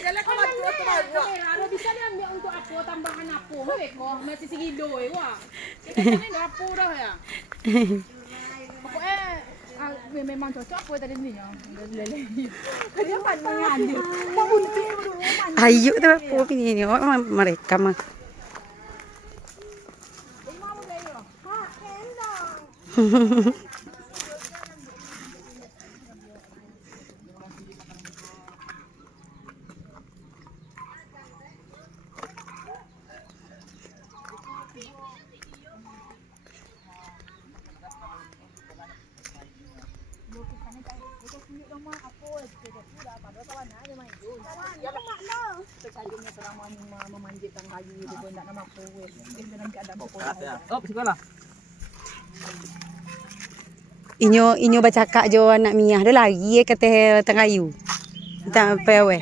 Jalan kau mati tu banyak. Ada bisa dia ambil untuk apa tambahan apa? Boleh kau masih segido wah. Kita ni dapur dah ya. Pokoknya memang cocok apa tadi ni ya. Dia pandangan dia. Mau bunti dulu. Ayo tu apa ini orang mereka mah. Memanjatkan kayu itu pun tak nama apa. Dia nanti ada apa. Oh, sekolah. Inyo baca kak jo anak Mia dah lagi kata tang kayu. Tak apa we.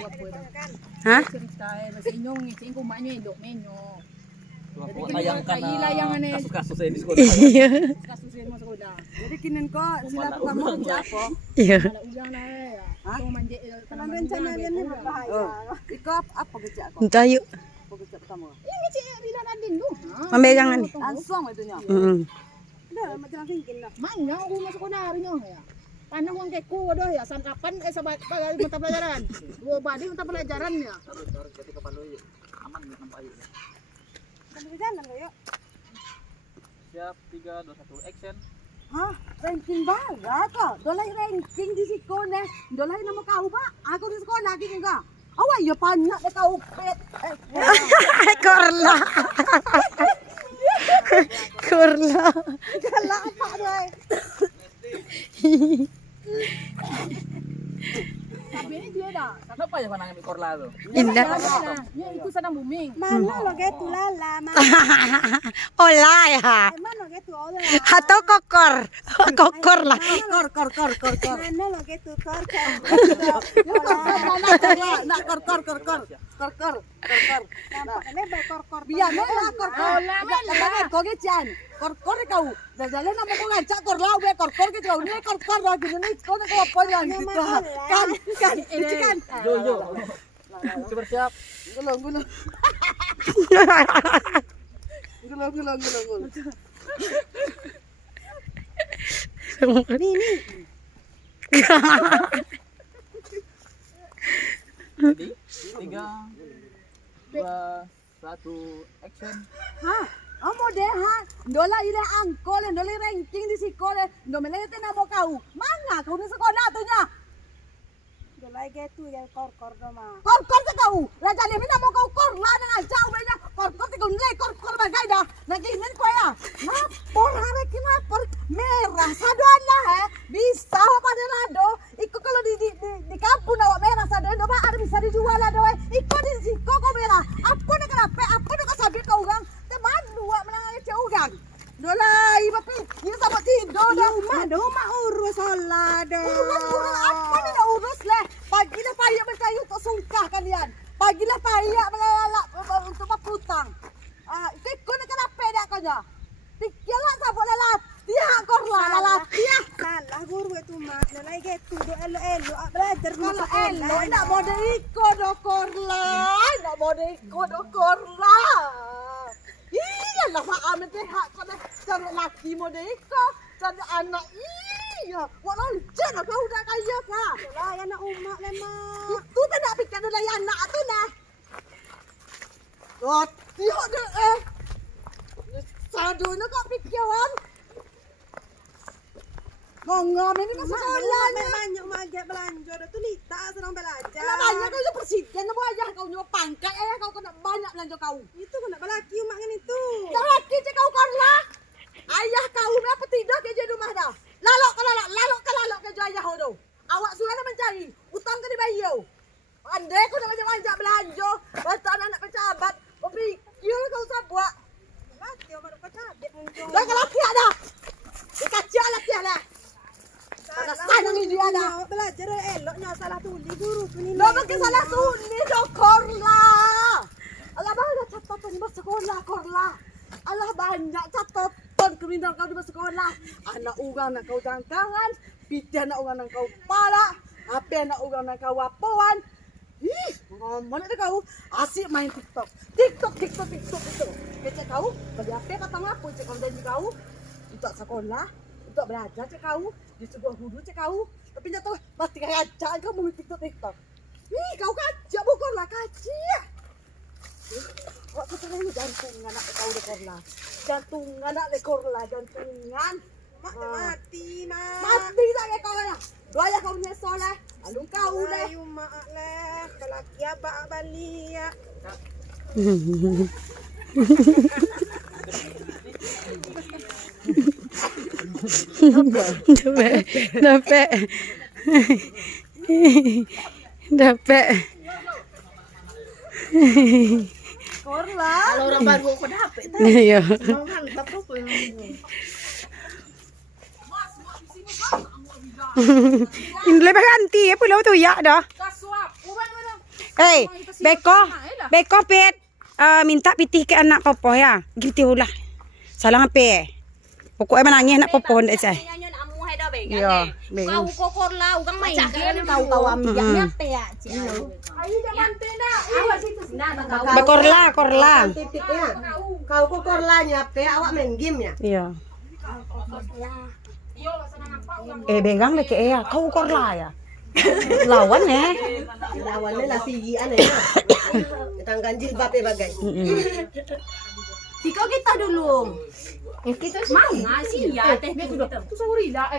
Ha? Bahasa inyong ngecing kumaknya hidup menyo. Bayangkan kasus-kasus di sekolah. Iya. Kasus yang masuk udah. Jadi kinin kok sila kamu kerja apa? Iya. Kalau ulang lah ya. Kau manjat tanaman Rencana dia ni berbahaya. Iko apa kerja kau? Entah yuk. Apa kerja kamu? ini ngecing Rina Nadin tu. Ambil jangan. Langsung itu nya. Dah macam tingkin dah. Mana aku masuk udah harinya ya. Pandang uang keku dah ya. Kapan sahabat mata pelajaran. Dua badi mata pelajaran ya. Aman nampak ayo. Kan berjalan kau yuk. Siap 3 2 1 action. Hah, ranking barat kau. Dolai ranking di sekolah. Dolai nama kau pak. Aku di sekolah lagi enggak. Awak ya panak deh kau pet. Korla. Korla. Galak apa doi? Tapi ini dia dah. Kenapa ya pandangan di korla tu? Indah. Ya itu sedang booming. Mana lo gitu lala. Ola ya. Mana lo gitu olah. Atau kokor. Kokor lah. Kor. Mana lo gitu kor. Nak kor. Nampaknya berkor. Biar lah kor. Jangan kau gejan. Kor kau. Jalan nama kau ngajak kor lau be kor ke jauh ni kor lagi ni kau nak apa yang kita kan ini kan. Yo. Coba siap. Gulung. Ni. Jadi 3 2 1 action. Ha? Amo deh ha. Dola ile angkol, dola ranking di sekolah. Do melete namo kau. Mana kau di sekolah tu nya? Dola gitu ya kor do ma. Kor tu kau. La jale mina mo kau kor la na jauh benya. Kor tu kau le kor bagai dah. Nak ingin kau ya. Na por hari kima por merah saduan lah he. Bisa apa dia lado. Ikut kalau di kampung awak merah saduan do ada bisa dijual lah do. Ikut di siko kau merah. Apa nak kenapa? Apa nak sabit kau orang? Teman awak menang cak orang. Dolai bapi. Ini sama tidur dah. Rumah urus lah dah. Urus apa ni nak urus leh? Pagilah payah berkayu untuk sungkah kalian. Pagilah payah melalak untuk berputang. Kau nak kenapa dah kau nya? Tikyalah sabuk lalat. Tiak kor lalat. Tiak. Salah guru itu mak. Dolai gitu do elo belajar kalau elo nak model ikut do korla. Nak model ikut do korla. Iya lah mak amat deh hak kau dah cari laki model ikut. Cari anak iya. Walau jen kau udah kaya kah? Dolai anak umak lemah. Itu tak nak fikir dolai anak tu lah. Tiak deh Sadunya kok pikiran. Ngomong ini ke sekolah ni. Banyak magak belanja dah tu Lita sedang belajar. Lah banyak kau je presiden apa ayah kau nyoba pangkat ayah kau kena banyak belanja kau. Itu kau nak belaki mak kan itu. Dah laki je kau karlah. Ayah kau ni apa tidak ke je rumah dah. Lalok ke je ayah kau tu. Awak suruh nak mencari utang ke di bayi kau. Andai kau nak banyak belanja, basta anak pejabat, berfikir kau sabuak. Laki baru pejabat muncul. Dah laki ada. Dikacau laki ada. Salah ni dia dah. Belajar eloknya salah tulis guru tu ni. Lah makan salah tulis dah korlah. Alah banyak catatan di sekolah korlah. Alah banyak catatan kriminal kau di sekolah. Anak orang nak kau tangkangan, piti anak orang nak kau pala, apa anak orang nak kau wapuan. Ih, Mana tu kau asyik main TikTok. TikTok. Kecek kau bagi apa kata ngapu cek kau janji kau untuk sekolah, untuk belajar cek kau di sebuah guru cek kau. Tapi nyata pasti kayak aja kau mau TikTok. Ih kau kacau bukan lah kacau. Waktu tadi jantungan anak kau dekorlah. Jantungan anak dekorlah jantungan. Mati tak kayak kau ya. Doa kau punya soleh. Lalu kau deh. Ayu mak leh. Kelaki abak balia. Dapat. Korla. Kalau orang baru aku dapat. Iya. Ini lebih ganti ya pulau tu ya dah. Kasuap. Uban mana? Hey, beko pet. Minta pitih ke anak popo ya. Gitu lah. Salah apa? Pokoknya menangis nak popo ndak cai. Iya, Kau kokor lau kang main Kau ambilnya teh ya. Ayo jangan tenda. Korla. Titiknya. Kau kok korlanya teh awak main game ya. Iya. Iyo senang apa? Begang lagi ya. Kau korla ya. Lawan Lawannya lah sigi aneh. Kita ganjil bape bagai. Tiko kita dulu. Kita mana sih ya teh? Itu sorry lah.